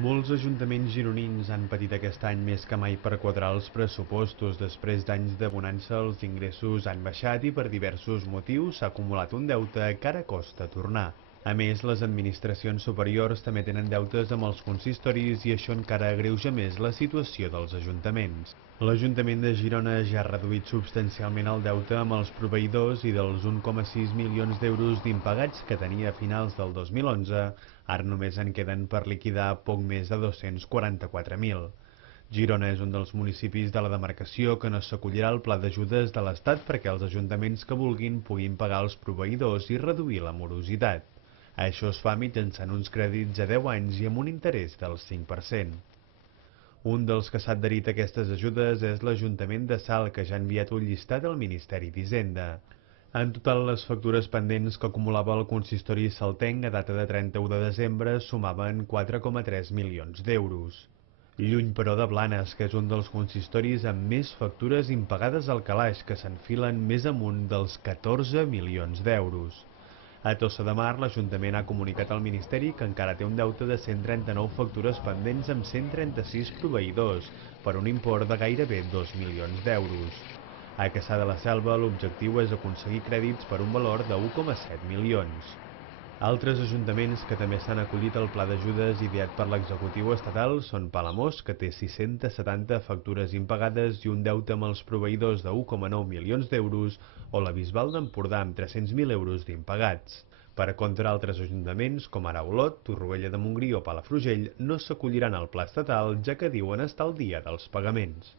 Molts ajuntaments gironins han patit aquest any més que mai per quadrar els pressupostos. Després d'anys de bonança, els ingressos han baixat i per diversos motius s'ha acumulat un deute que ara costa tornar. A més, les administracions superiors també tenen deutes amb els consistoris i això encara agreuja més la situació dels ajuntaments. L'Ajuntament de Girona ja ha reduït substancialment el deute amb els proveïdors i dels 1,6 milions d'euros d'impagats que tenia a finals del 2011, ara només en queden per liquidar poc més de 244.000. Girona és un dels municipis de la demarcació que no s'acollirà al pla d'ajudes de l'Estat perquè els ajuntaments que vulguin puguin pagar els proveïdors i reduir la morositat. Això es fa mitjançant uns crèdits a 10 anys i amb un interès del 5%. Un dels que s'ha adherit a aquestes ajudes és l'Ajuntament de Salt, que ja ha enviat un llistat al Ministeri d'Hisenda. En total, les factures pendents que acumulava el consistori saltenc a data de 31 de desembre sumaven 4,3 milions d'euros. Lluny, però, de Blanes, que és un dels consistoris amb més factures impagades al calaix, que s'enfilen més amunt dels 14 milions d'euros. A Tossa de Mar, l'Ajuntament ha comunicat al Ministeri que encara té un deute de 139 factures pendents amb 136 proveïdors, per un import de gairebé 2 milions d'euros. A Cassà de la Selva, l'objectiu és aconseguir crèdits per un valor de 1,7 milions. Altres ajuntaments que també s'han acollit al pla d'ajudes ideat per l'executiu estatal són Palamós, que té 670 factures impagades i un deute amb els proveïdors de 1,9 milions d'euros, o la Bisbal d'Empordà amb 300.000 euros d'impagats. Per contra, altres ajuntaments, com ara Olot, Torroella de Montgrí o Palafrugell, no s'acolliran al pla estatal, ja que diuen estar al dia dels pagaments.